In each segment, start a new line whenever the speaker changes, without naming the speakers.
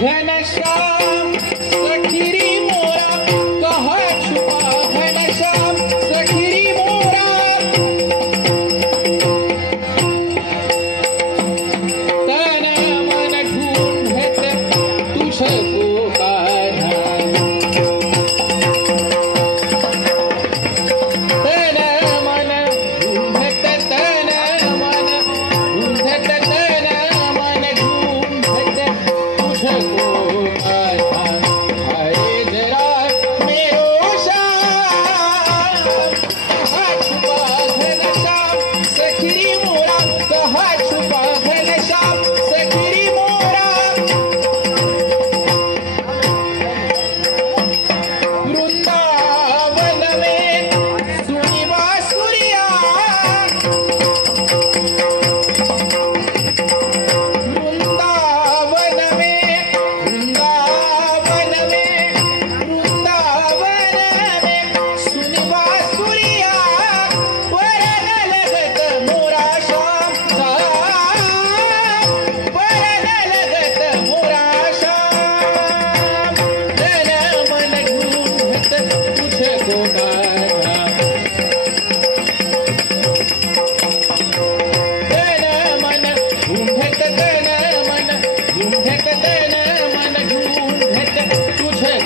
When I saw.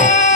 Yeah.